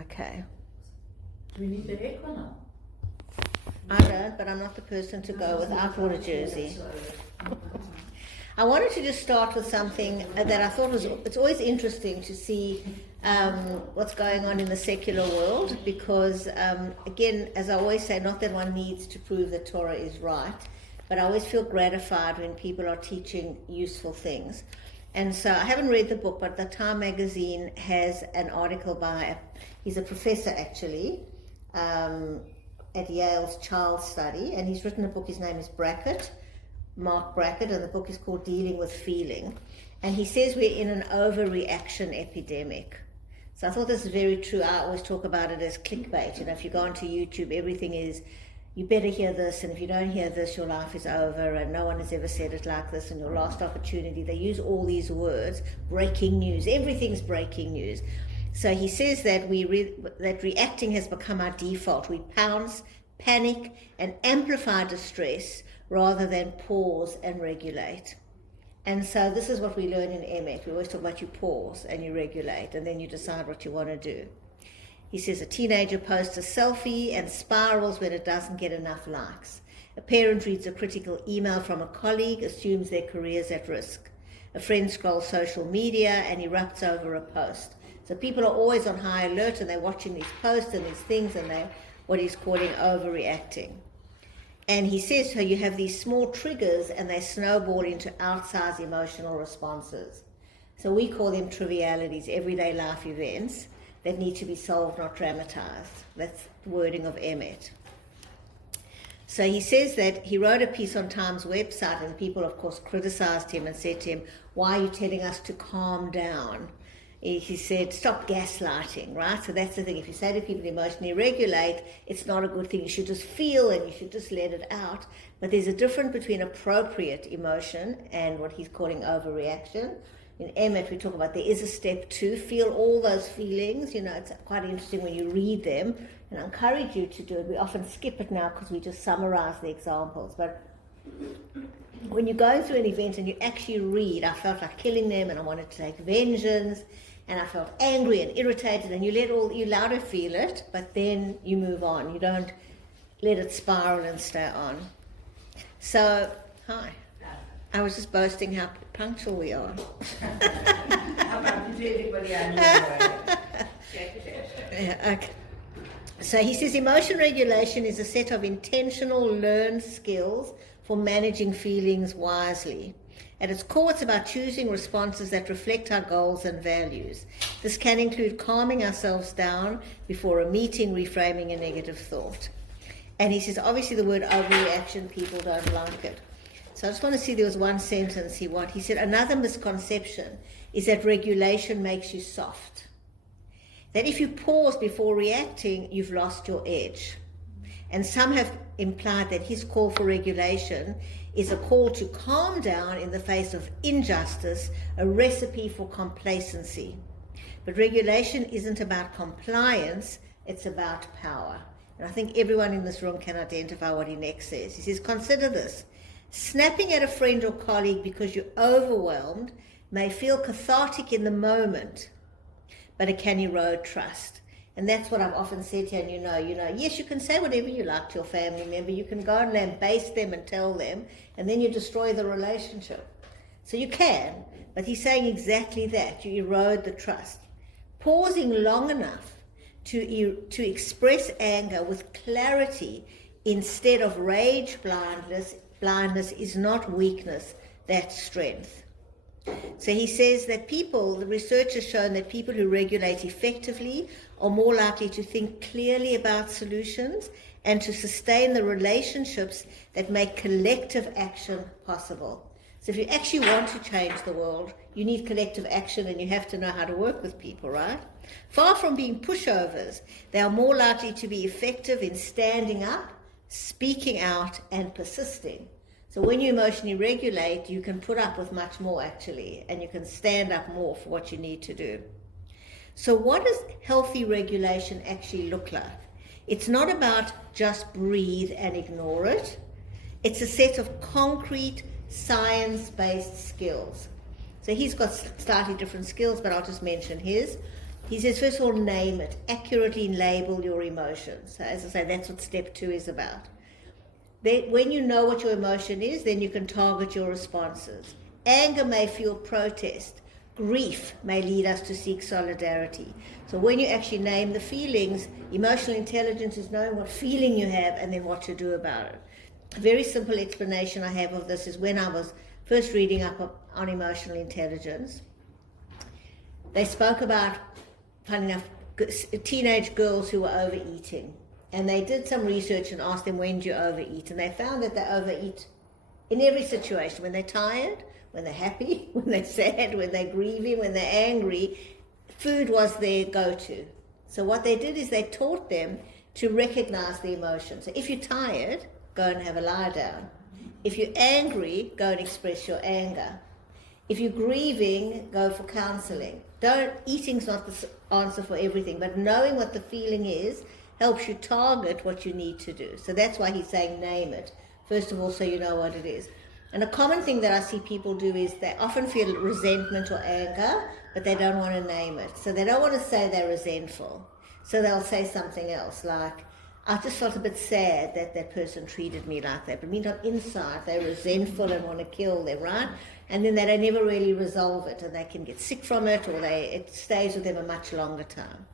Okay. Do we need the aircon on? I don't, but I'm not the person to go without water jersey. I wanted to just start with something that I thought it's always interesting to see what's going on in the secular world, because again, as I always say, not that one needs to prove that Torah is right, but I always feel gratified when people are teaching useful things. And so I haven't read the book, but the Time magazine has an article by, he's a professor actually, at Yale's Child Study, and he's written a book. His name is Mark Brackett, and the book is called Dealing with Feeling. And he says we're in an overreaction epidemic. So I thought this is very true. I always talk about it as clickbait. You know, if you go onto YouTube, everything is, you better hear this, and if you don't hear this, your life is over, and no one has ever said it like this, and your last opportunity. They use all these words, breaking news, everything's breaking news. So he says that that reacting has become our default. We pounce, panic, and amplify distress rather than pause and regulate. And so this is what we learn in Emet. We always talk about you pause and you regulate, and then you decide what you want to do. He says a teenager posts a selfie and spirals when it doesn't get enough likes. A parent reads a critical email from a colleague, assumes their career's at risk. A friend scrolls social media and erupts over a post. So people are always on high alert, and they're watching these posts and these things, and they're what he's calling overreacting. And he says so you have these small triggers, and they snowball into outsized emotional responses. So we call them trivialities, everyday life events that need to be solved, not dramatized. That's the wording of Emet. So he says that he wrote a piece on Time's website, and people, of course, criticized him and said to him, why are you telling us to calm down? He said, stop gaslighting, right? So that's the thing. If you say to people emotionally regulate, it's not a good thing. You should just feel and you should just let it out. But there's a difference between appropriate emotion and what he's calling overreaction. In Emet, we talk about there is a step 2, feel all those feelings. You know, it's quite interesting when you read them, and I encourage you to do it. We often skip it now because we just summarize the examples. But when you're going through an event and you actually read, I felt like killing them and I wanted to take vengeance, and I felt angry and irritated, and you allow to feel it, but then you move on. You don't let it spiral and stay on. So, hi. I was just boasting how punctual we are. How about you do everybody on your Yeah, okay. So he says emotion regulation is a set of intentional learned skills for managing feelings wisely. At its core, it's about choosing responses that reflect our goals and values. This can include calming ourselves down before a meeting, reframing a negative thought. And he says, obviously the word overreaction, people don't like it. So I just want to see, there was one sentence he said, another misconception is that regulation makes you soft. That if you pause before reacting, you've lost your edge. And some have implied that his call for regulation is a call to calm down in the face of injustice, a recipe for complacency. But regulation isn't about compliance, it's about power. And I think everyone in this room can identify what he next says. He says, consider this. Snapping at a friend or colleague because you're overwhelmed may feel cathartic in the moment, but it can erode trust. And that's what I've often said to you, yes, you can say whatever you like to your family member. You can go and lambaste them and tell them, and then you destroy the relationship. So you can, but he's saying exactly that. You erode the trust. Pausing long enough to express anger with clarity instead of rage blindness is not weakness, that's strength. So he says that the research has shown that people who regulate effectively are more likely to think clearly about solutions and to sustain the relationships that make collective action possible. So if you actually want to change the world, you need collective action, and you have to know how to work with people, right? Far from being pushovers, they are more likely to be effective in standing up, speaking out, and persisting. So when you emotionally regulate, you can put up with much more actually, and you can stand up more for what you need to do. So what does healthy regulation actually look like? It's not about just breathe and ignore it. It's a set of concrete, science-based skills. So he's got slightly different skills, but I'll just mention his. He says, first of all, name it. Accurately label your emotions. So as I say, that's what step 2 is about. When you know what your emotion is, then you can target your responses. Anger may feel protest. Grief may lead us to seek solidarity. So when you actually name the feelings, emotional intelligence is knowing what feeling you have and then what to do about it. A very simple explanation I have of this is when I was first reading up on emotional intelligence, they spoke about, funny enough, teenage girls who were overeating. And they did some research and asked them, when do you overeat? And they found that they overeat in every situation. When they're tired, when they're happy, when they're sad, when they're grieving, when they're angry, food was their go-to. So what they did is they taught them to recognize the emotions. So if you're tired, go and have a lie down. If you're angry, go and express your anger. If you're grieving, go for counseling. Eating's not the answer for everything, but knowing what the feeling is helps you target what you need to do. So that's why he's saying name it, first of all, so you know what it is. And a common thing that I see people do is they often feel resentment or anger, but they don't want to name it. So they don't want to say they're resentful. So they'll say something else like, I just felt a bit sad that that person treated me like that. But meantime, inside, they're resentful and want to kill them, right? And then they never really resolve it, and they can get sick from it, or it stays with them a much longer time.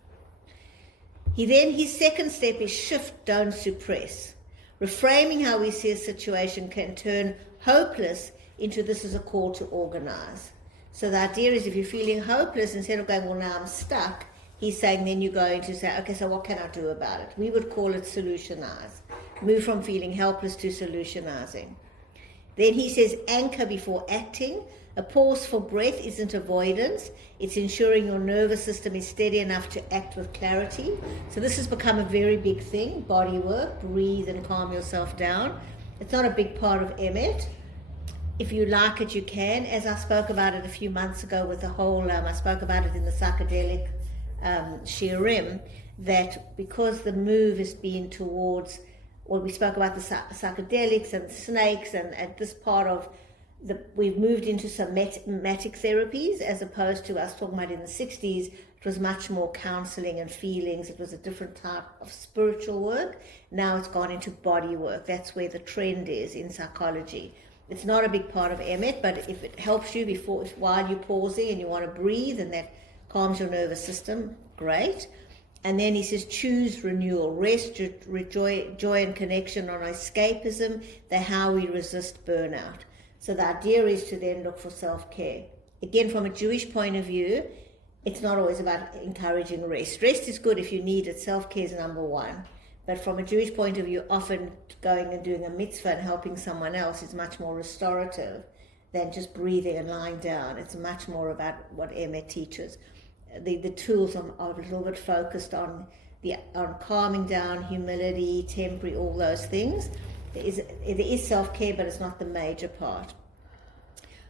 His second step is shift, don't suppress. Reframing how we see a situation can turn hopeless into this is a call to organize. So the idea is if you're feeling hopeless, instead of going, well, now I'm stuck, he's saying then you're going to say, okay, so what can I do about it? We would call it solutionize. Move from feeling helpless to solutionizing. Then he says anchor before acting. A pause for breath isn't avoidance. It's ensuring your nervous system is steady enough to act with clarity. So this has become a very big thing, body work, breathe and calm yourself down. It's not a big part of Emmet. If you like it, you can. As I spoke about it a few months ago with the whole, I spoke about it in the psychedelic Shirim, that because the move has been towards, well, we spoke about the psychedelics and snakes, and at this part of we've moved into somatic therapies as opposed to us talking about in the 60s. It was much more counseling and feelings. It was a different type of spiritual work. Now it's gone into body work. That's where the trend is in psychology. It's not a big part of Emmet, but if it helps you while you're pausing and you want to breathe and that calms your nervous system, great. And then he says, choose renewal, rest, joy and connection, on escapism. They're how we resist burnout. So the idea is to then look for self-care. Again, from a Jewish point of view, it's not always about encouraging rest. Rest is good if you need it. Self-care is number one. But from a Jewish point of view, often going and doing a mitzvah and helping someone else is much more restorative than just breathing and lying down. It's much more about what Emmet teaches. The tools are a little bit focused on calming down, humility, temporary, all those things. There is self-care, but it's not the major part.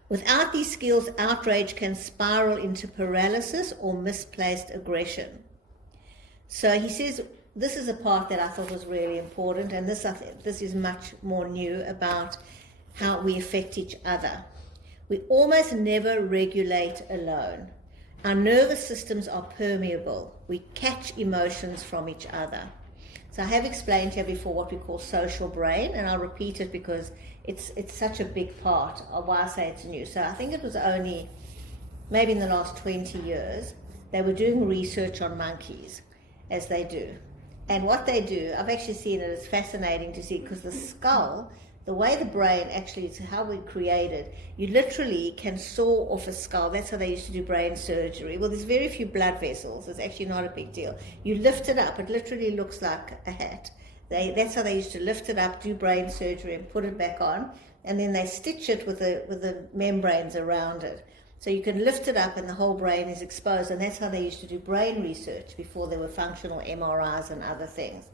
Without these skills, outrage can spiral into paralysis or misplaced aggression. So he says, this is a part that I thought was really important, and this is much more new about how we affect each other. We almost never regulate alone. Our nervous systems are permeable. We catch emotions from each other. So I have explained here before what we call social brain, and I'll repeat it because it's such a big part of why I say it's new. So I think it was only maybe in the last 20 years, they were doing research on monkeys, as they do. And what they do, I've actually seen it, it's fascinating to see, because the skull, the way the brain actually, it's how we're created, you literally can saw off a skull. That's how they used to do brain surgery. Well, there's very few blood vessels. It's actually not a big deal. You lift it up. It literally looks like a hat. That's how they used to lift it up, do brain surgery, and put it back on. And then they stitch it with the membranes around it. So you can lift it up and the whole brain is exposed. And that's how they used to do brain research before there were functional MRIs and other things.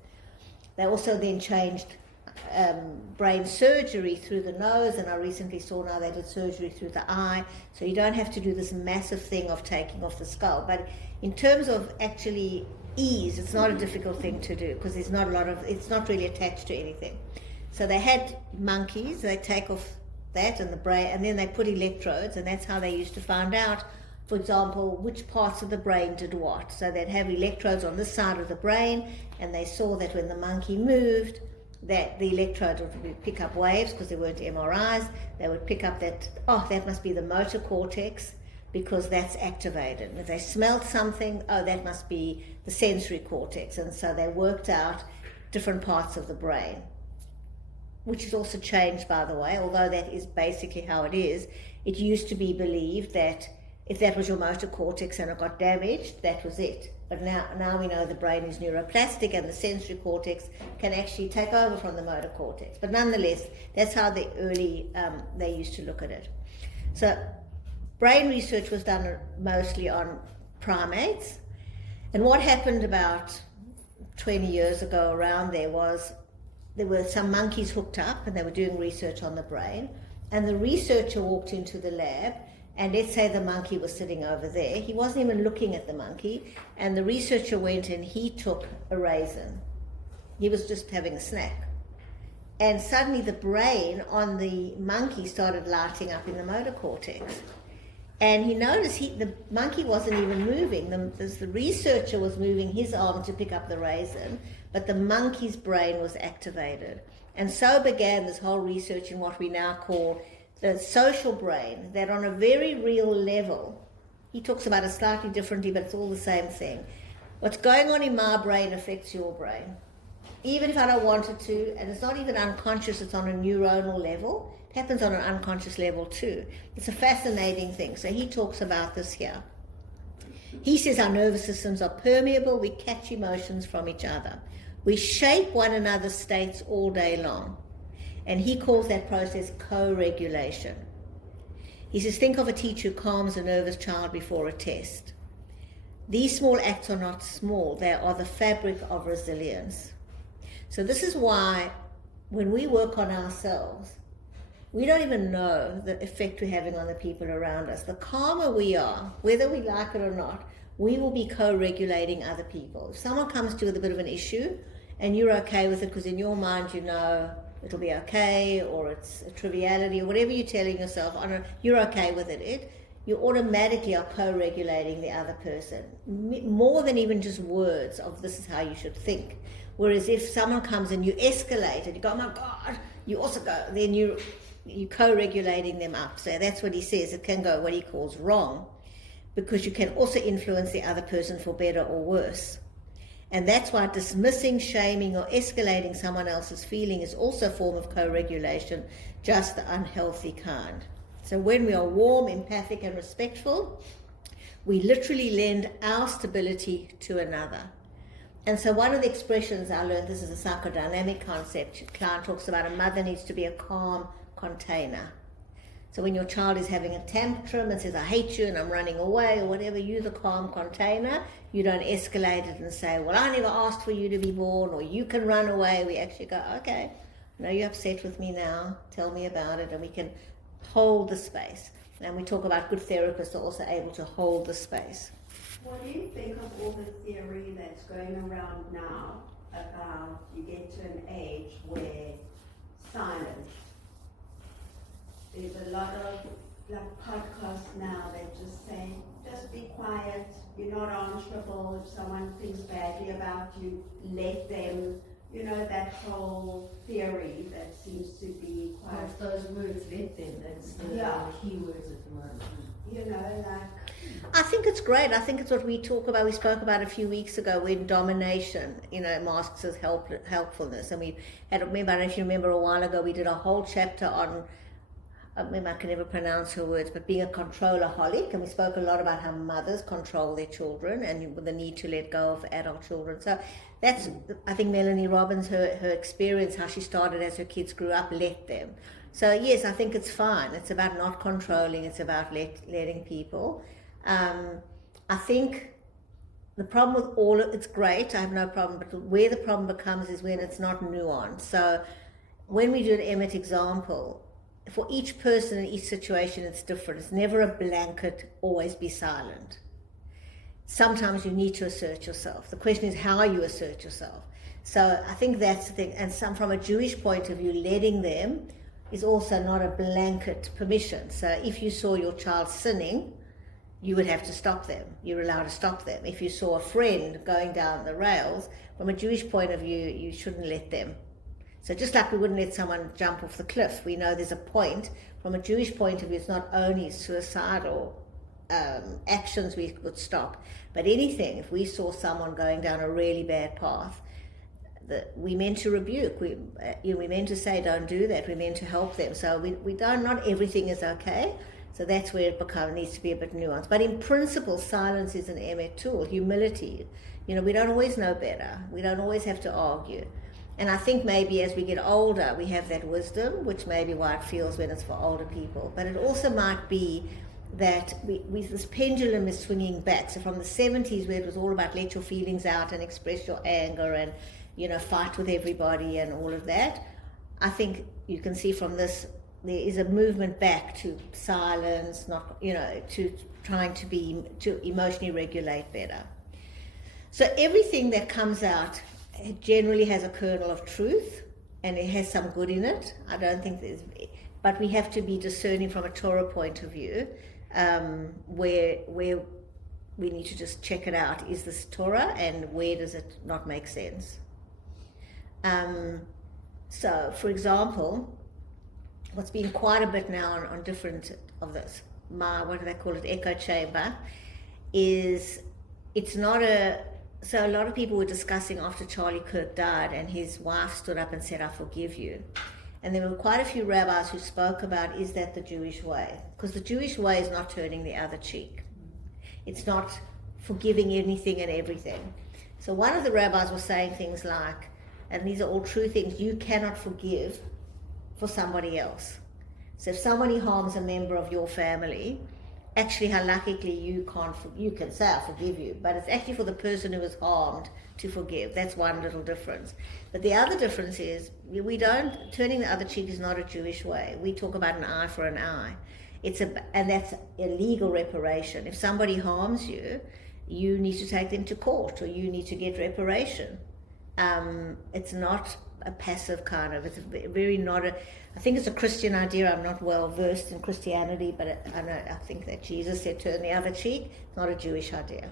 They also then changed brain surgery through the nose, and I recently saw now they did surgery through the eye, so you don't have to do this massive thing of taking off the skull. But in terms of actually ease, it's not a difficult thing to do, because there's not a lot of, it's not really attached to anything. So they had monkeys, they take off that and the brain, and then they put electrodes, and that's how they used to find out for example, which parts of the brain did what. So they'd have electrodes on this side of the brain, and they saw that when the monkey moved, that the electrodes would pick up waves, because there weren't MRIs. They would pick up that, that must be the motor cortex, because that's activated. And if they smelled something, that must be the sensory cortex. And so they worked out different parts of the brain, which has also changed, by the way, although that is basically how it is. It used to be believed that if that was your motor cortex and it got damaged, that was it. But now we know the brain is neuroplastic, and the sensory cortex can actually take over from the motor cortex. But nonetheless, that's how the early, they used to look at it. So brain research was done mostly on primates. And what happened about 20 years ago around there was there were some monkeys hooked up, and they were doing research on the brain. And the researcher walked into the lab, and let's say the monkey was sitting over there. He wasn't even looking at the monkey, and the researcher went and he took a raisin. He was just having a snack. And suddenly the brain on the monkey started lighting up in the motor cortex. And he noticed the monkey wasn't even moving. The researcher was moving his arm to pick up the raisin, but the monkey's brain was activated. And so began this whole research in what we now call the social brain, that on a very real level, he talks about it slightly differently, but it's all the same thing. What's going on in my brain affects your brain. Even if I don't want it to, and it's not even unconscious, it's on a neuronal level. It happens on an unconscious level too. It's a fascinating thing. So he talks about this here. He says our nervous systems are permeable, we catch emotions from each other. We shape one another's states all day long. And he calls that process co-regulation. He says, think of a teacher who calms a nervous child before a test. These small acts are not small, they are the fabric of resilience. So this is why when we work on ourselves, we don't even know the effect we're having on the people around us. The calmer we are, whether we like it or not, we will be co-regulating other people. If someone comes to you with a bit of an issue, and you're okay with it because in your mind you know it'll be okay, or it's a triviality, or whatever you're telling yourself, you're okay with it, you automatically are co-regulating the other person, more than even just words of this is how you should think. Whereas if someone comes and you escalate and you go, oh my God, you also go, then you're co-regulating them up. So that's what he says, it can go what he calls wrong, because you can also influence the other person for better or worse. And that's why dismissing, shaming, or escalating someone else's feeling is also a form of co-regulation, just the unhealthy kind. So when we are warm, empathic, and respectful, we literally lend our stability to another. And so one of the expressions I learned, this is a psychodynamic concept, Klein talks about a mother needs to be a calm container. So when your child is having a tantrum and says, I hate you and I'm running away or whatever, you're the calm container. You don't escalate it and say, well, I never asked for you to be born, or you can run away. We actually go, okay, I know you're upset with me now. Tell me about it. And we can hold the space. And we talk about good therapists are also able to hold the space. What do you think of all the theory that's going around now about you get to an age where silence? There's a lot of podcasts now that just say, just be quiet, you're not answerable. If someone thinks badly about you, let them, that whole theory that seems to be quite... Those words, let them, that's the key words at the moment. I think it's great. I think it's what we spoke about a few weeks ago when domination, masks as helpfulness. And I don't know if you remember a while ago, we did a whole chapter on, I can never pronounce her words, but being a controlaholic, and we spoke a lot about how mothers control their children and the need to let go of adult children. So that's, I think Melanie Robbins, her experience, how she started as her kids grew up, let them. So yes, I think it's fine. It's about not controlling, it's about letting people. I think the problem with it's great, I have no problem, but where the problem becomes is when it's not nuanced. So when we do an Emmett example, for each person in each situation it's different. It's never a blanket, always be silent. Sometimes you need to assert yourself. The question is how you assert yourself. So I think that's the thing. And from a Jewish point of view, letting them is also not a blanket permission. So if you saw your child sinning, you would have to stop them. You're allowed to stop them. If you saw a friend going down the rails, from a Jewish point of view, you shouldn't let them. So just like we wouldn't let someone jump off the cliff, we know there's a point. From a Jewish point of view, it's not only suicidal actions we would stop, but anything. If we saw someone going down a really bad path, we meant to rebuke. We meant to say, don't do that. We meant to help them. So we don't. Not everything is okay. So that's where it needs to be a bit nuanced. But in principle, silence is an emet tool. Humility. We don't always know better. We don't always have to argue. And I think maybe as we get older, we have that wisdom, which may be why it feels when it's for older people. But it also might be that this pendulum is swinging back. So from the 70s, where it was all about let your feelings out and express your anger and, fight with everybody and all of that, I think you can see from this, there is a movement back to silence, not, to trying to emotionally regulate better. So everything that comes out generally has a kernel of truth, and it has some good in it. I don't think but we have to be discerning from a Torah point of view, where we need to just check it out. Is this Torah, and where does it not make sense? So, for example, what's been quite a bit now on different of this, what do they call it, echo chamber, is it's not so a lot of people were discussing after Charlie Kirk died and his wife stood up and said, I forgive you. And there were quite a few rabbis who spoke about, is that the Jewish way? Because the Jewish way is not turning the other cheek. It's not forgiving anything and everything. So one of the rabbis was saying things like, and these are all true things, you cannot forgive for somebody else. So if somebody harms a member of your family, actually halakhically you can say I forgive you, but it's actually for the person who was harmed to forgive. That's one little difference. But the other difference is turning the other cheek is not a Jewish way. We talk about an eye for an eye. And that's a legal reparation. If somebody harms you, you need to take them to court, or you need to get reparation. It's not a passive kind of, it's very not I think it's a Christian idea. I'm not well versed in Christianity, but I think that Jesus said turn the other cheek. It's not a Jewish idea.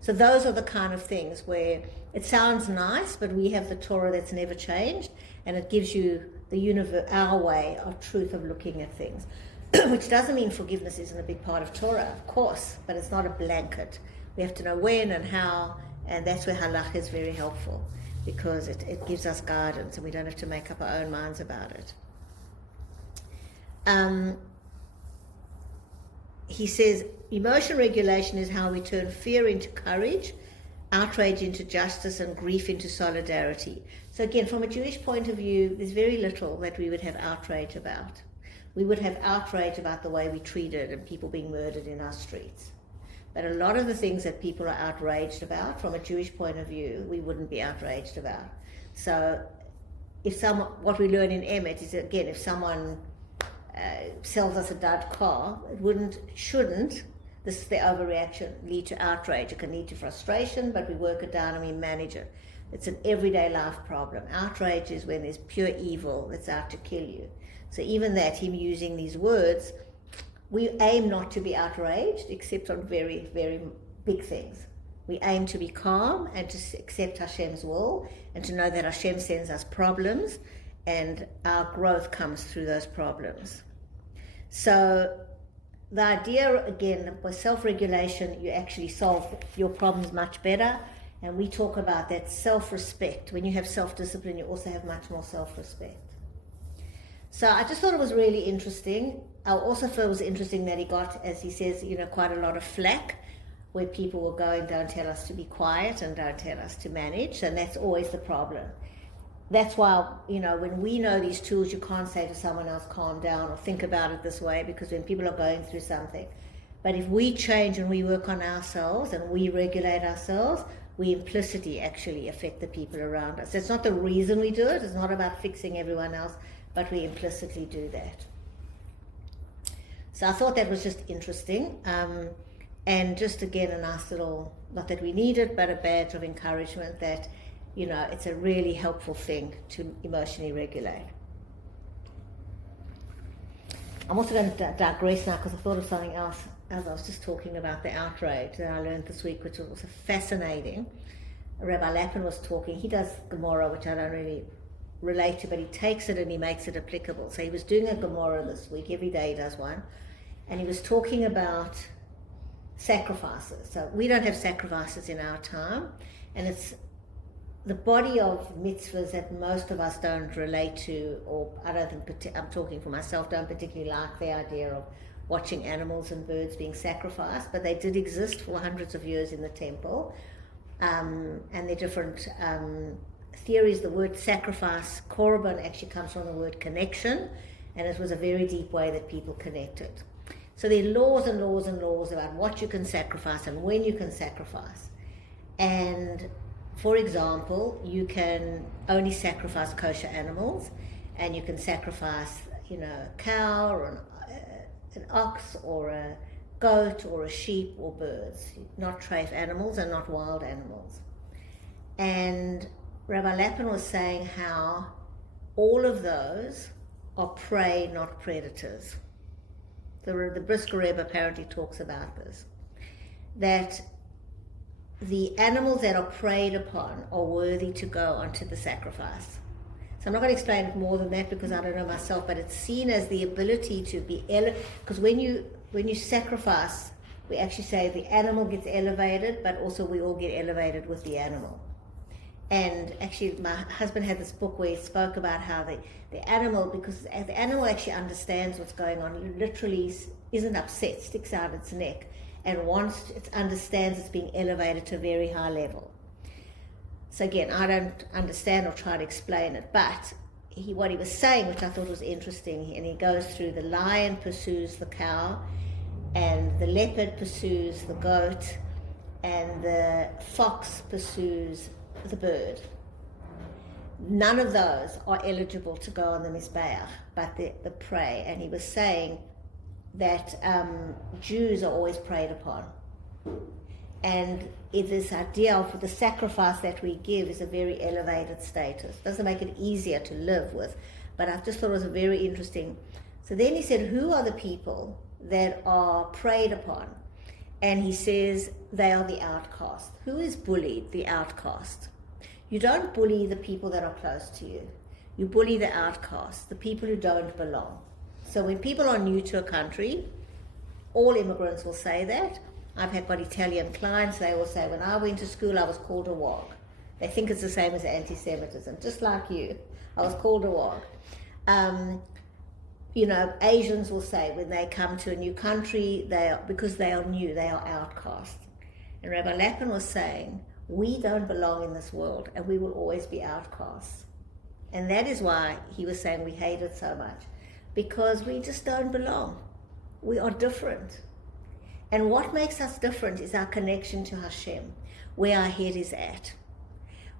So those are the kind of things where it sounds nice, but we have the Torah that's never changed, and it gives you our way of truth of looking at things. Which doesn't mean forgiveness isn't a big part of Torah, of course, but it's not a blanket. We have to know when and how, and that's where halakha is very helpful, because it gives us guidance and we don't have to make up our own minds about it. He says, emotion regulation is how we turn fear into courage, outrage into justice, and grief into solidarity. So again, from a Jewish point of view, there's very little that we would have outrage about. We would have outrage about the way we treated and people being murdered in our streets. But a lot of the things that people are outraged about, from a Jewish point of view, we wouldn't be outraged about. So what we learn in Emet is, again, if someone sells us a dud car, shouldn't, this is the overreaction, lead to outrage. It can lead to frustration, but we work it down and we manage it. It's an everyday life problem. Outrage is when there's pure evil that's out to kill you. So even that, him using these words, we aim not to be outraged, except on very, very big things. We aim to be calm and to accept Hashem's will, and to know that Hashem sends us problems, and our growth comes through those problems. So the idea, again, with self-regulation, you actually solve your problems much better. And we talk about that self-respect. When you have self-discipline, you also have much more self-respect. So I just thought it was really interesting. I also thought it was interesting that he got, as he says, quite a lot of flack, where people were going, don't tell us to be quiet and don't tell us to manage. And that's always the problem. That's why, when we know these tools, you can't say to someone else, calm down or think about it this way, because when people are going through something. But if we change and we work on ourselves and we regulate ourselves, we implicitly actually affect the people around us. It's not the reason we do it. It's not about fixing everyone else, but we implicitly do that. So I thought that was just interesting. And just, again, a nice little, not that we need it, but a badge of encouragement that, it's a really helpful thing to emotionally regulate. I'm also going to digress now because I thought of something else. as I was just talking about the outrage that I learned this week, which was also fascinating. Rabbi Lappin was talking. He does Gemara, which I don't really relate to, but he takes it and he makes it applicable. So he was doing a Gemara this week. Every day he does one. And he was talking about sacrifices. So we don't have sacrifices in our time. And it's the body of mitzvahs that most of us don't relate to, or I don't think, I'm talking for myself, don't particularly like the idea of watching animals and birds being sacrificed, but they did exist for hundreds of years in the temple. And there are different theories. The word sacrifice, korban, actually comes from the word connection, and it was a very deep way that people connected. So there are laws and laws and laws about what you can sacrifice and when you can sacrifice. And for example, you can only sacrifice kosher animals, and you can sacrifice, a cow or an ox or a goat or a sheep or birds, not treif animals and not wild animals. And Rabbi Lappin was saying how all of those are prey, not predators. The Brisker Rebbe apparently talks about this, that the animals that are preyed upon are worthy to go onto the sacrifice. So I'm not going to explain it more than that because I don't know myself, but it's seen as the ability to be because when you sacrifice, we actually say the animal gets elevated, but also we all get elevated with the animal. And actually my husband had this book where he spoke about how the animal, because the animal actually understands what's going on, it literally isn't upset, sticks out its neck, and once it understands it's being elevated to a very high level. So again, I don't understand or try to explain it, but what he was saying, which I thought was interesting, and he goes through the lion pursues the cow, and the leopard pursues the goat, and the fox pursues the bird. None of those are eligible to go on the Mizbeach, but the prey. And he was saying that Jews are always preyed upon. And this idea of the sacrifice that we give is a very elevated status. Doesn't make it easier to live with, but I just thought it was a very interesting. So then he said, who are the people that are preyed upon? And he says they are the outcast. Who is bullied? The outcast. You don't bully the people that are close to you. You bully the outcast, the people who don't belong. So when people are new to a country, all immigrants will say that. I've got Italian clients, they will say, when I went to school, I was called a wog. They think it's the same as anti-Semitism, just like you. I was called a wog. Asians will say when they come to a new country, because they are new, they are outcast. And Rabbi Lappin was saying, we don't belong in this world, and we will always be outcasts. And that is why he was saying we hate it so much, because we just don't belong. We are different. And what makes us different is our connection to Hashem, where our head is at.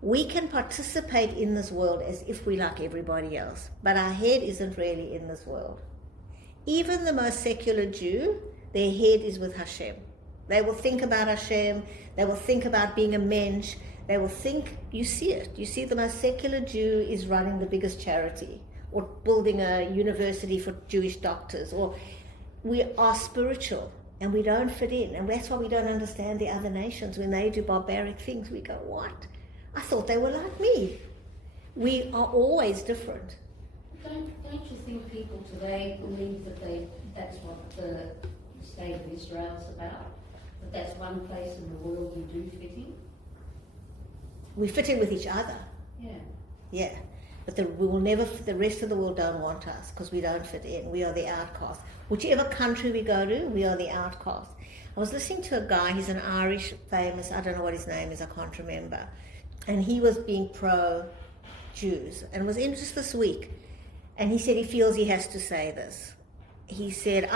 We can participate in this world as if we like everybody else, but our head isn't really in this world. Even the most secular Jew, their head is with Hashem. They will think about Hashem, they will think about being a mensch, they will think, you see it. You see the most secular Jew is running the biggest charity, or building a university for Jewish doctors, or we are spiritual. And we don't fit in. And that's why we don't understand the other nations. When they do barbaric things, we go, what? I thought they were like me. We are always different. Don't you think people today believe that that's what the state of Israel is about? That that's one place in the world we do fit in? We fit in with each other. Yeah. Yeah. But the rest of the world don't want us because we don't fit in. We are the outcast. Whichever country we go to, we are the outcast. I was listening to a guy, he's an Irish famous, I don't know what his name is, I can't remember. And he was being pro-Jews. And it was interesting this week. And he said he feels he has to say this. He said,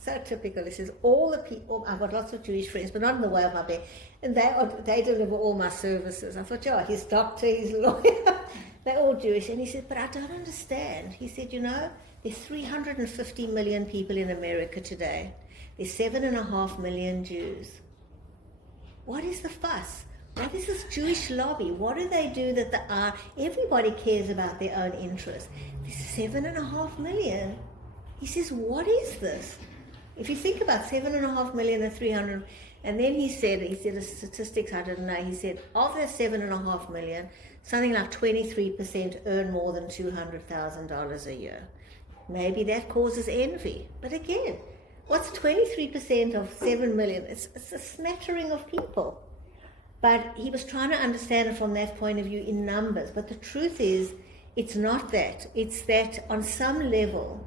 so typical, he says, all the people, I've got lots of Jewish friends, but not in the way of my bed, and they deliver all my services. I thought, his doctor, his lawyer, they're all Jewish. And he said, but I don't understand. He said, there's 350 million people in America today. There's 7.5 million Jews. What is the fuss? What is this Jewish lobby? What do they do that everybody cares about their own interests? There's 7.5 million. He says, what is this? If you think about 7.5 million and 300, and then he said the statistics I didn't know, he said of the 7.5 million, something like 23% earn more than $200,000 a year. Maybe that causes envy. But again, what's 23% of 7 million? It's a smattering of people. But he was trying to understand it from that point of view in numbers. But the truth is, it's not that. It's that on some level,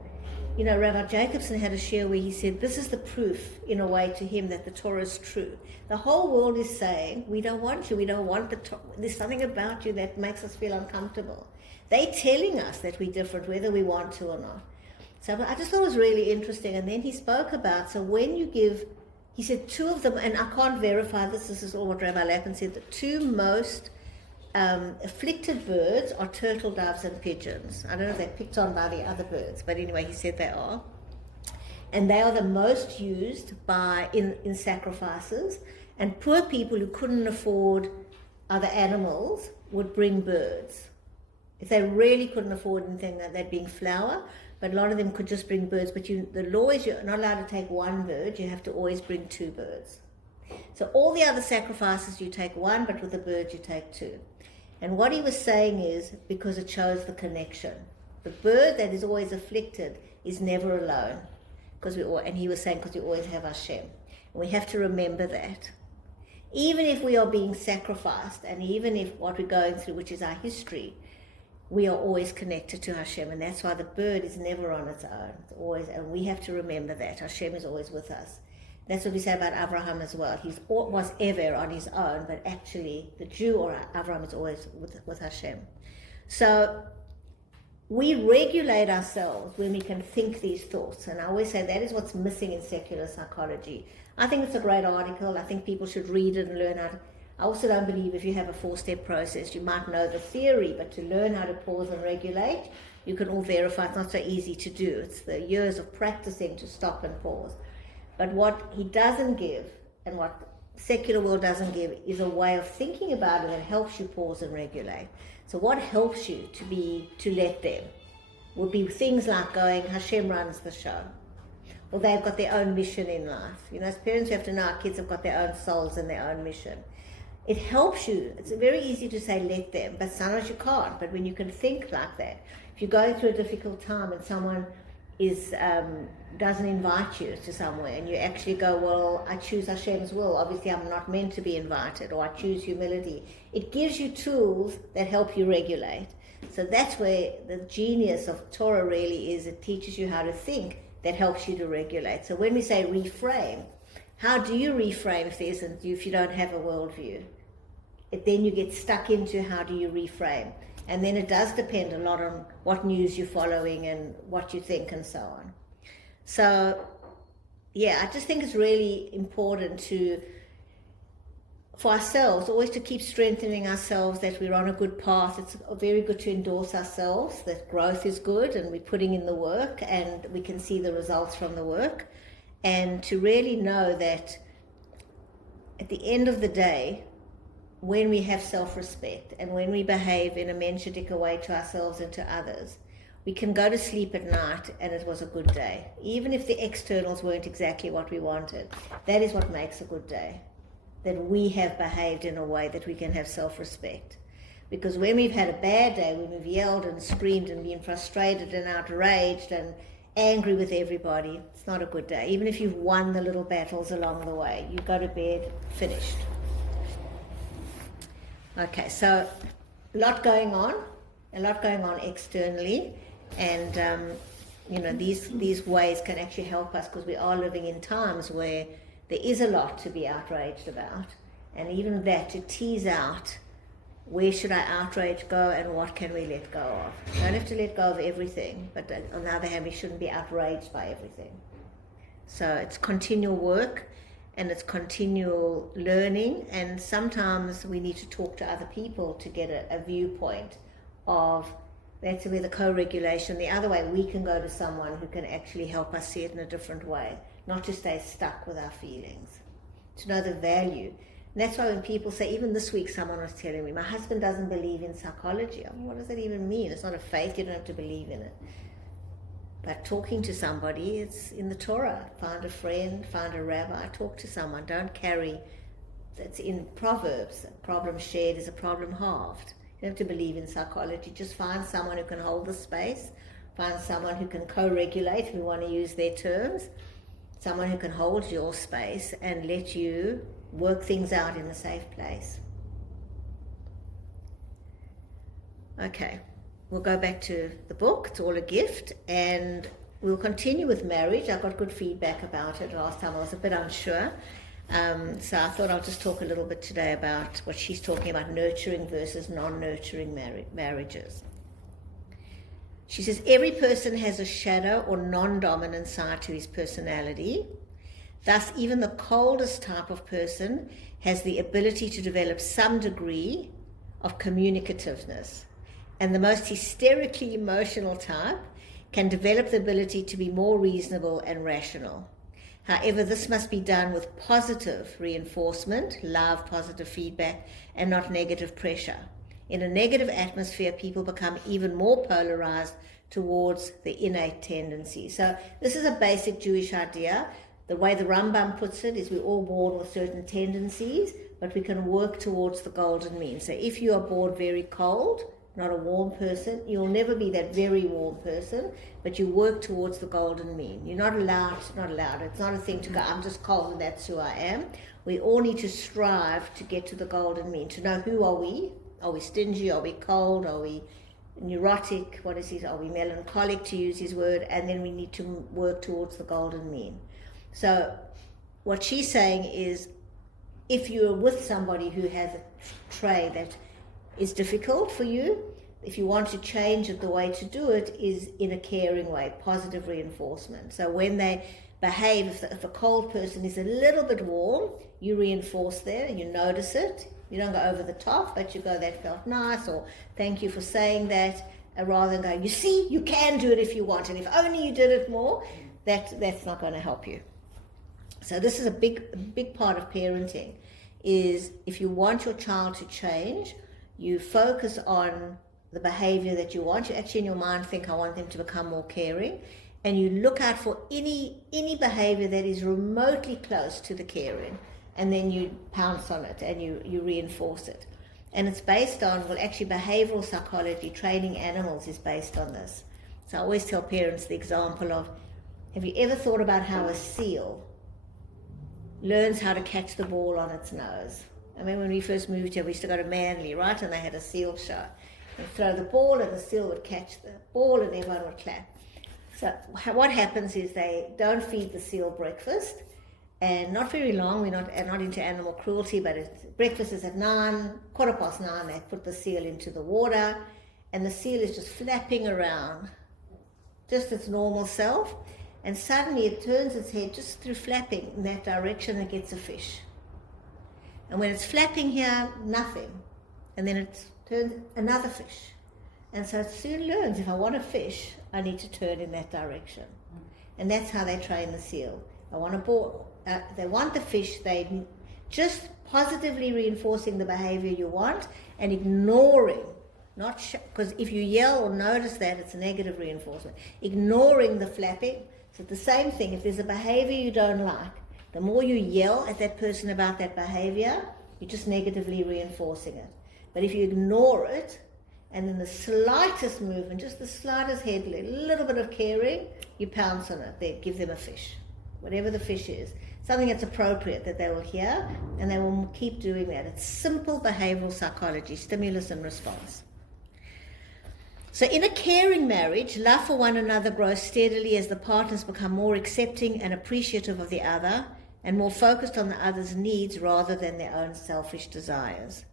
you know, Rabbi Jacobson had a share where he said, this is the proof, in a way, to him that the Torah is true. The whole world is saying, we don't want you, we don't want the Torah. There's something about you that makes us feel uncomfortable. They're telling us that we're different, whether we want to or not. So I just thought it was really interesting. And then he spoke about, so when you give, he said two of them, and I can't verify this is all what Rabbi Lappin said, the two most afflicted birds are turtle doves and pigeons. I don't know if they're picked on by the other birds, but anyway, he said they are. And they are the most used in sacrifices. And poor people who couldn't afford other animals would bring birds. If they really couldn't afford anything, they'd bring flour, but a lot of them could just bring birds. But the law is you're not allowed to take one bird, you have to always bring two birds. So all the other sacrifices you take one, but with the birds you take two. And what he was saying is, because it shows the connection. The bird that is always afflicted is never alone. And he was saying, because we always have Hashem. And we have to remember that. Even if we are being sacrificed, and even if what we're going through, which is our history, we are always connected to Hashem. And that's why the bird is never on its own. It's always, and we have to remember that. Hashem is always with us. That's what we say about Abraham as well. He was ever on his own, but actually the Jew or Abraham is always with Hashem. So we regulate ourselves when we can think these thoughts. And I always say that is what's missing in secular psychology. I think it's a great article. I think people should read it and learn how to. I also don't believe if you have a 4-step process, you might know the theory, but to learn how to pause and regulate, you can all verify it's not so easy to do. It's the years of practicing to stop and pause. But what he doesn't give, and what secular world doesn't give, is a way of thinking about it that helps you pause and regulate. So what helps you to let them would be things like going, Hashem runs the show. Or they've got their own mission in life. You know, as parents, you have to know our kids have got their own souls and their own mission. It helps you. It's very easy to say let them, but sometimes you can't. But when you can think like that, if you're going through a difficult time and someone doesn't invite you to somewhere, and you actually go, well, I choose Hashem's will. Obviously, I'm not meant to be invited, or I choose humility. It gives you tools that help you regulate. So that's where the genius of Torah really is. It teaches you how to think that helps you to regulate. So when we say reframe, how do you reframe if you don't have a worldview? Then you get stuck into how do you reframe. And then it does depend a lot on what news you're following and what you think and so on. So, yeah, I just think it's really important for ourselves, always to keep strengthening ourselves, that we're on a good path. It's very good to endorse ourselves, that growth is good and we're putting in the work and we can see the results from the work. And to really know that at the end of the day, when we have self-respect and when we behave in a menschliche way to ourselves and to others, we can go to sleep at night and it was a good day. Even if the externals weren't exactly what we wanted, that is what makes a good day. That we have behaved in a way that we can have self-respect. Because when we've had a bad day, when we've yelled and screamed and been frustrated and outraged and angry with everybody, it's not a good day. Even if you've won the little battles along the way, you go to bed finished. Okay, so a lot going on externally, and these ways can actually help us, because we are living in times where there is a lot to be outraged about, and even that, to tease out where should our outrage go and what can we let go of. You don't have to let go of everything, but on the other hand, we shouldn't be outraged by everything. So it's continual work and it's continual learning, and sometimes we need to talk to other people to get a viewpoint of, that's where the co-regulation, the other way, we can go to someone who can actually help us see it in a different way, not to stay stuck with our feelings, to know the value. And that's why when people say, even this week someone was telling me, my husband doesn't believe in psychology. I mean, what does that even mean? It's not a faith, you don't have to believe in it. But talking to somebody, it's in the Torah. Find a friend, find a rabbi, talk to someone. Don't carry, that's in Proverbs, a problem shared is a problem halved. You don't have to believe in psychology. Just find someone who can hold the space, find someone who can co-regulate, if we want to use their terms, someone who can hold your space and let you work things out in a safe place. Okay, we'll go back to the book. It's all a gift, and we'll continue with marriage. I got good feedback about it last time. I was a bit unsure. So I thought I'll just talk a little bit today about what she's talking about, nurturing versus non-nurturing marriages. She says, every person has a shadow or non-dominant side to his personality. Thus, even the coldest type of person has the ability to develop some degree of communicativeness. And the most hysterically emotional type can develop the ability to be more reasonable and rational. However, this must be done with positive reinforcement, love, positive feedback, and not negative pressure. In a negative atmosphere, people become even more polarized towards the innate tendency. So this is a basic Jewish idea. The way the Rambam puts it is we're all born with certain tendencies, but we can work towards the golden mean. So if you are born very cold, not a warm person, you'll never be that very warm person, but you work towards the golden mean. You're not allowed, it's not a thing to go, I'm just cold and that's who I am. We all need to strive to get to the golden mean, to know who are we? Are we stingy? Are we cold? Are we neurotic? What is his? Are we melancholic, to use his word? And then we need to work towards the golden mean. So what she's saying is, if you're with somebody who has a trait that is difficult for you, if you want to change it, the way to do it is in a caring way, positive reinforcement. So when they behave, if a cold person is a little bit warm, you reinforce there, you notice it. You don't go over the top, but you go, that felt nice, or thank you for saying that, rather than go, you see, you can do it if you want, and if only you did it more, that's not going to help you. So this is a big part of parenting, is if you want your child to change, you focus on the behavior that you want. You actually in your mind think, I want them to become more caring, and you look out for any behavior that is remotely close to the caring, and then you pounce on it and you reinforce it. And it's based on, well, actually behavioral psychology, training animals is based on this. So I always tell parents the example of, have you ever thought about how a seal learns how to catch the ball on its nose? I mean, when we first moved here, we used to go to Manly, right? And they had a seal show. They'd throw the ball and the seal would catch the ball and everyone would clap. So what happens is they don't feed the seal breakfast, and not very long. We're not into animal cruelty, but breakfast is at 9, 9:15, they put the seal into the water, and the seal is just flapping around, just its normal self, and suddenly it turns its head just through flapping in that direction and gets a fish. And when it's flapping here, nothing. And then it turns another fish. And so it soon learns, if I want a fish, I need to turn in that direction. And that's how they train the seal. I want a ball. They want the fish, they just positively reinforcing the behavior you want and ignoring, because if you yell or notice that, it's a negative reinforcement. Ignoring the flapping. So the same thing, if there's a behavior you don't like, the more you yell at that person about that behavior, you're just negatively reinforcing it. But if you ignore it, and in the slightest movement, just the slightest head, a little bit of caring, you pounce on it. They give them a fish, whatever the fish is. Something that's appropriate that they will hear, and they will keep doing that. It's simple behavioral psychology, stimulus and response. So in a caring marriage, love for one another grows steadily as the partners become more accepting and appreciative of the other, and more focused on the other's needs rather than their own selfish desires.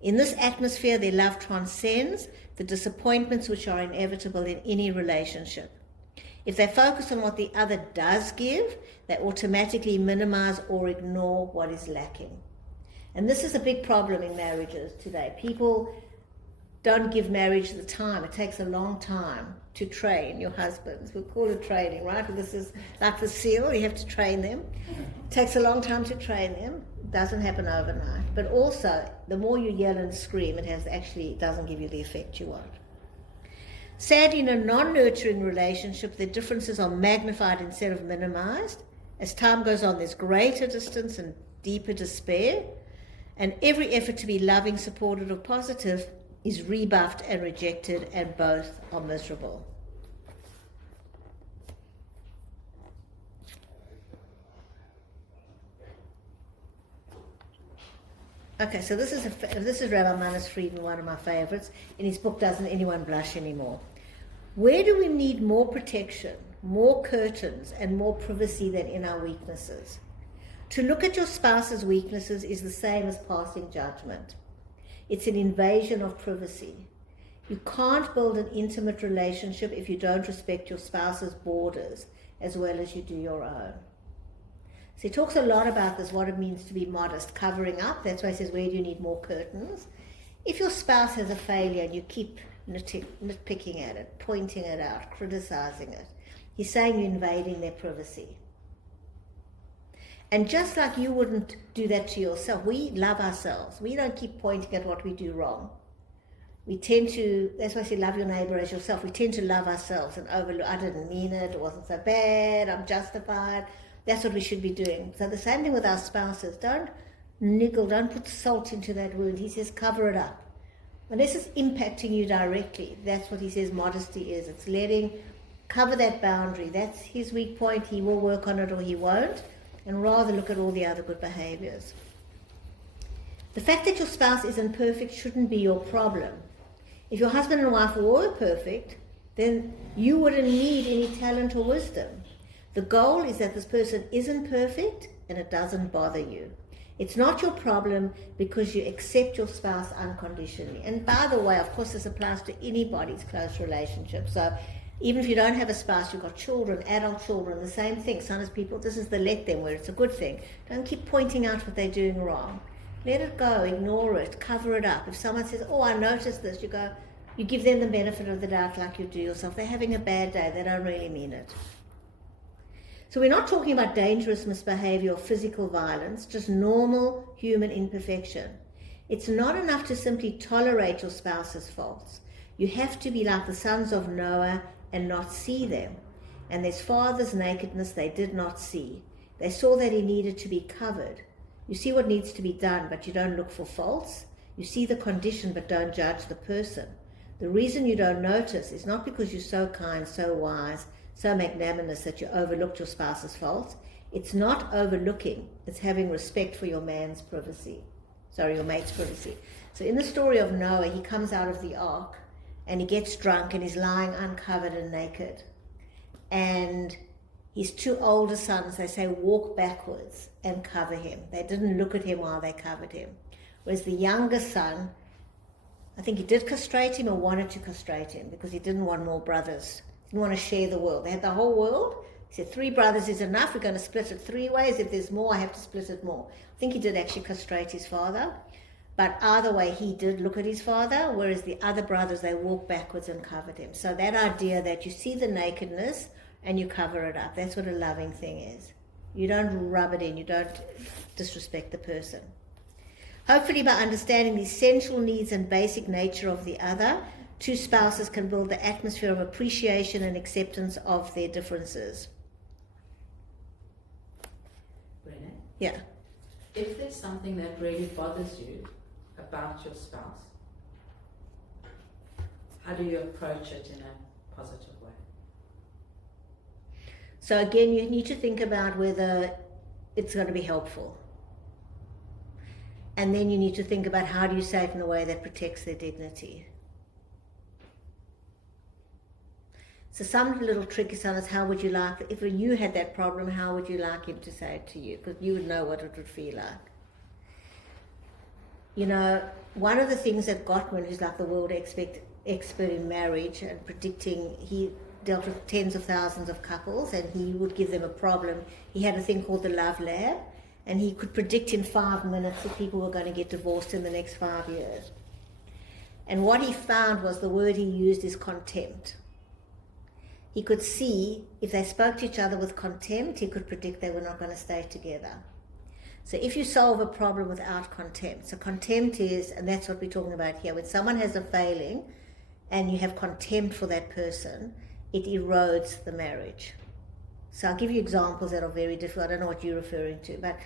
In this atmosphere, their love transcends the disappointments which are inevitable in any relationship. If they focus on what the other does give, they automatically minimize or ignore what is lacking. And this is a big problem in marriages today. People don't give marriage the time. It takes a long time to train your husbands. We call it training, right? This is like the seal, you have to train them. It takes a long time to train them. It doesn't happen overnight. But also, the more you yell and scream, it doesn't give you the effect you want. Sadly, in a non-nurturing relationship, the differences are magnified instead of minimized. As time goes on, there's greater distance and deeper despair, and every effort to be loving, supportive, or positive is rebuffed and rejected, and both are miserable. Okay, so this is Rabbi Manis Friedman, one of my favorites. In his book, Doesn't Anyone Blush Anymore? Where do we need more protection, more curtains, and more privacy than in our weaknesses? To look at your spouse's weaknesses is the same as passing judgment. It's an invasion of privacy. You can't build an intimate relationship if you don't respect your spouse's borders as well as you do your own. So he talks a lot about this, what it means to be modest, covering up. That's why he says, where do you need more curtains? If your spouse has a failure and you keep nitpicking at it, pointing it out, criticizing it, he's saying you're invading their privacy. And just like you wouldn't do that to yourself, we love ourselves. We don't keep pointing at what we do wrong. We tend to, that's why I say love your neighbor as yourself. We tend to love ourselves and overlook, I didn't mean it wasn't so bad, I'm justified. That's what we should be doing. So the same thing with our spouses. Don't niggle, don't put salt into that wound. He says cover it up. Unless it's impacting you directly, that's what he says modesty is. It's cover that boundary. That's his weak point. He will work on it or he won't. And rather look at all the other good behaviors. The fact that your spouse isn't perfect shouldn't be your problem. If your husband and wife were perfect, then you wouldn't need any talent or wisdom. The goal is that this person isn't perfect and it doesn't bother you. It's not your problem because you accept your spouse unconditionally. And by the way, of course, this applies to anybody's close relationship. So even if you don't have a spouse, you've got children, adult children, the same thing. Sometimes people, this is the let them where it's a good thing. Don't keep pointing out what they're doing wrong. Let it go, ignore it, cover it up. If someone says, oh, I noticed this, you give them the benefit of the doubt like you do yourself. They're having a bad day, they don't really mean it. So we're not talking about dangerous misbehavior or physical violence, just normal human imperfection. It's not enough to simply tolerate your spouse's faults. You have to be like the sons of Noah and not see them. And there's father's nakedness they did not see. They saw that he needed to be covered. You see what needs to be done, but you don't look for faults. You see the condition, but don't judge the person. The reason you don't notice is not because you're so kind, so wise, so magnanimous that you overlooked your spouse's faults. It's not overlooking, it's having respect for your mate's privacy. So in the story of Noah, he comes out of the ark and he gets drunk and he's lying uncovered and naked. And his two older sons, they say, walk backwards and cover him. They didn't look at him while they covered him. Whereas the younger son, I think he did castrate him or wanted to castrate him because he didn't want more brothers. He didn't want to share the world. They had the whole world. He said, 3 brothers is enough. We're going to split it 3 ways. If there's more, I have to split it more. I think he did actually castrate his father. But either way, he did look at his father, whereas the other brothers, they walked backwards and covered him. So that idea that you see the nakedness and you cover it up, that's what a loving thing is. You don't rub it in. You don't disrespect the person. Hopefully, by understanding the essential needs and basic nature of the other, 2 spouses can build the atmosphere of appreciation and acceptance of their differences. Renee? Yeah. If there's something that really bothers you about your spouse, how do you approach it in a positive way? So again, you need to think about whether it's going to be helpful. And then you need to think about how do you say it in a way that protects their dignity. So some little trick is how would you like, if you had that problem, how would you like him to say it to you? Because you would know what it would feel like. You know, one of the things that Gottman, who's like the world expert in marriage and predicting, he dealt with tens of thousands of couples and he would give them a problem. He had a thing called the Love Lab and he could predict in 5 minutes if people were going to get divorced in the next 5 years. And what he found was the word he used is contempt. He could see if they spoke to each other with contempt, he could predict they were not going to stay together. So if you solve a problem without contempt, so contempt is, and that's what we're talking about here, when someone has a failing and you have contempt for that person, it erodes the marriage. So I'll give you examples that are very different. I don't know what you're referring to, but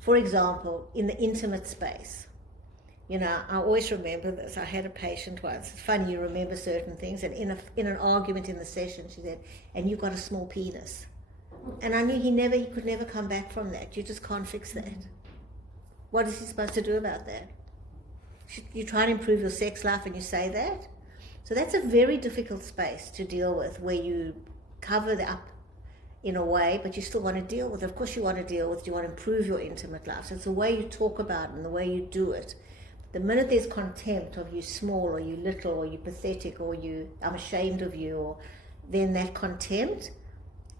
for example, in the intimate space, you know, I always remember this. I had a patient once. It's funny, you remember certain things, and in an argument in the session, she said, "And you've got a small penis." And I knew he could never come back from that. You just can't fix that. What is he supposed to do about that? You try to improve your sex life and you say that? So that's a very difficult space to deal with, where you cover it up in a way, but you still want to deal with it. Of course you want to deal with it. You want to improve your intimate life. So it's the way you talk about it and the way you do it. The minute there's contempt of you small or you little or you pathetic or I'm ashamed of you, or then that contempt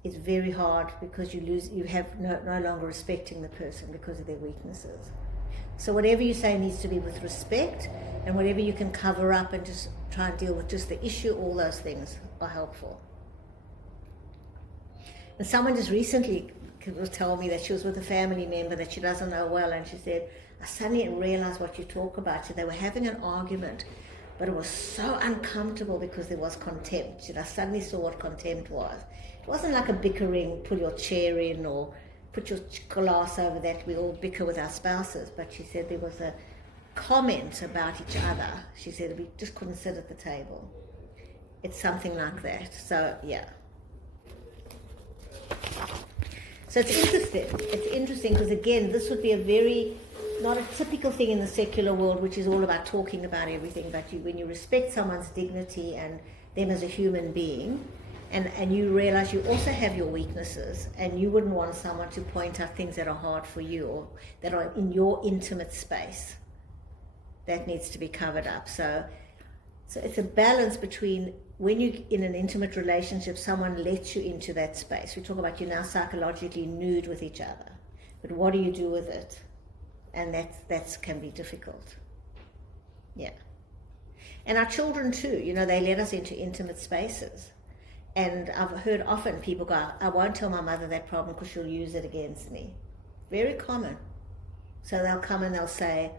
is very hard, because you have no longer respecting the person because of their weaknesses. So whatever you say needs to be with respect, and whatever you can cover up and just try and deal with just the issue, all those things are helpful. And someone just recently was telling me that she was with a family member that she doesn't know well, and she said, "I suddenly realized what you talk about." So they were having an argument, but it was so uncomfortable because there was contempt. I suddenly saw what contempt was. It wasn't like a bickering, pull your chair in or put your glass over that. We all bicker with our spouses, but she said there was a comment about each other. She said we just couldn't sit at the table. It's something like that. So yeah. So it's interesting. It's interesting because, again, this would be not a typical thing in the secular world, which is all about talking about everything, but when you respect someone's dignity and them as a human being, and you realize you also have your weaknesses, and you wouldn't want someone to point out things that are hard for you or that are in your intimate space, that needs to be covered up. So it's a balance between when you're in an intimate relationship, someone lets you into that space. We talk about you're now psychologically nude with each other, but what do you do with it? And that can be difficult. Yeah. And our children too, you know, they let us into intimate spaces. And I've heard often people go, "I won't tell my mother that problem because she'll use it against me." Very common. So they'll come and they'll say,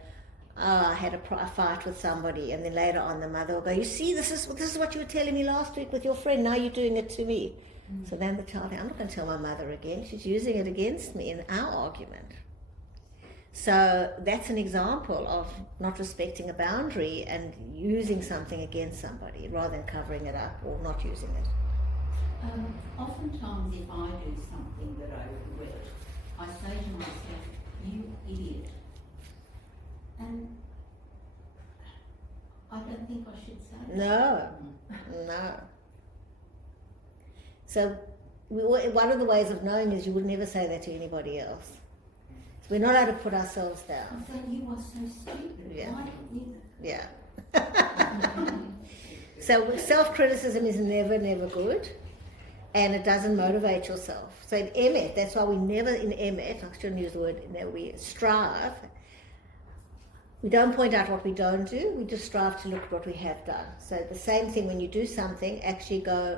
"Oh, I had a fight with somebody," and then later on the mother will go, "You see, this is what you were telling me last week with your friend, now you're doing it to me." So then the child, "I'm not going to tell my mother again, she's using it against me in our argument." So that's an example of not respecting a boundary and using something against somebody rather than covering it up or not using it. Oftentimes if I do something that I regret, I say to myself, "You idiot." And I don't think I should say that. No. So one of the ways of knowing is you would never say that to anybody else. So we're not allowed to put ourselves down. I'm saying, "You are so stupid. Yeah. Why don't you?" Yeah. So self-criticism is never good, and it doesn't motivate yourself. So in emet, that's why we never, in emet, I shouldn't use the word, we strive. We don't point out what we don't do, we just strive to look at what we have done. So the same thing, when you do something, actually go,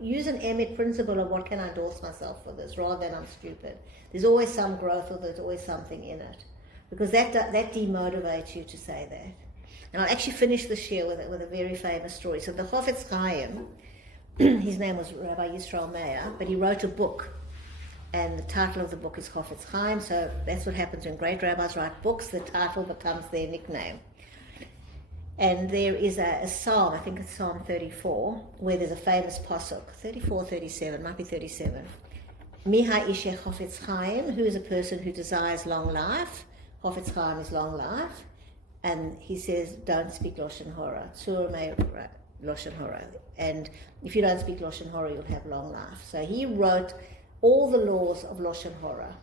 use an emet principle of what can I endorse myself for this, rather than I'm stupid. There's always some growth, or there's always something in it. Because that demotivates you to say that. And I'll actually finish this year with a very famous story. So the Chofetz Chaim, his name was Rabbi Yisrael Meir, but he wrote a book, and the title of the book is Chofetz Chaim. So that's what happens when great rabbis write books, the title becomes their nickname. And there is a psalm, I think it's Psalm 34, where there's a famous pasuk, 34, 37, might be 37. Miha ishe Chofetz Chaim, who is a person who desires long life. Chofetz Chaim is long life. And he says, don't speak Lashon Hora. Tzur mei Lashon Hora. And if you don't speak Lashon Hora, you'll have long life. So he wrote all the laws of Lashon Hora.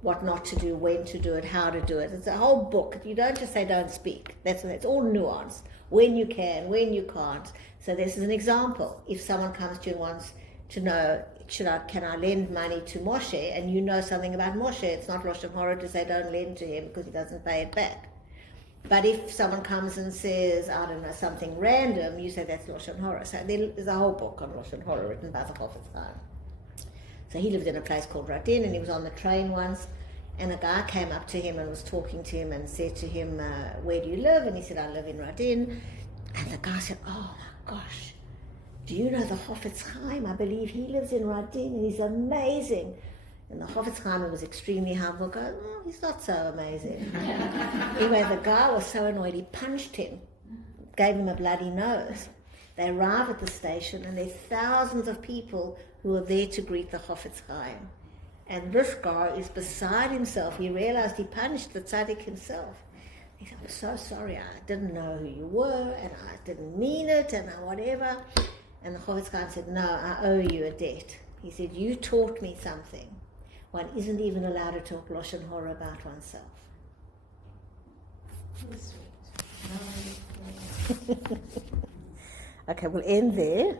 What not to do, when to do it, how to do it. It's a whole book. You don't just say don't speak. That's all nuanced. When you can, when you can't. So this is an example. If someone comes to you and wants to know, can I lend money to Moshe, and you know something about Moshe, it's not Lashon Hora to say don't lend to him because he doesn't pay it back. But if someone comes and says, I don't know, something random, you say that's Lashon Hora. So there's a whole book on Lashon Hora written by the Chofetz Chaim. So he lived in a place called Radin, and he was on the train once, and a guy came up to him and was talking to him and said to him, where do you live? And he said, I live in Radin. And the guy said, oh my gosh, do you know the Hafetz Chaim? I believe he lives in Radin and he's amazing. And the Hafetz Chaim was extremely humble, goes, oh, he's not so amazing. Anyway, the guy was so annoyed, he punched him, gave him a bloody nose. They arrive at the station and there are thousands of people who are there to greet the Hafetz Chaim. And this guy is beside himself. He realized he punched the tzaddik himself. He said, I'm so sorry, I didn't know who you were, and I didn't mean it, and whatever. And the Hafetz Chaim said, no, I owe you a debt. He said, you taught me something. One isn't even allowed to talk Lashon Hora about oneself. Okay, we'll end there.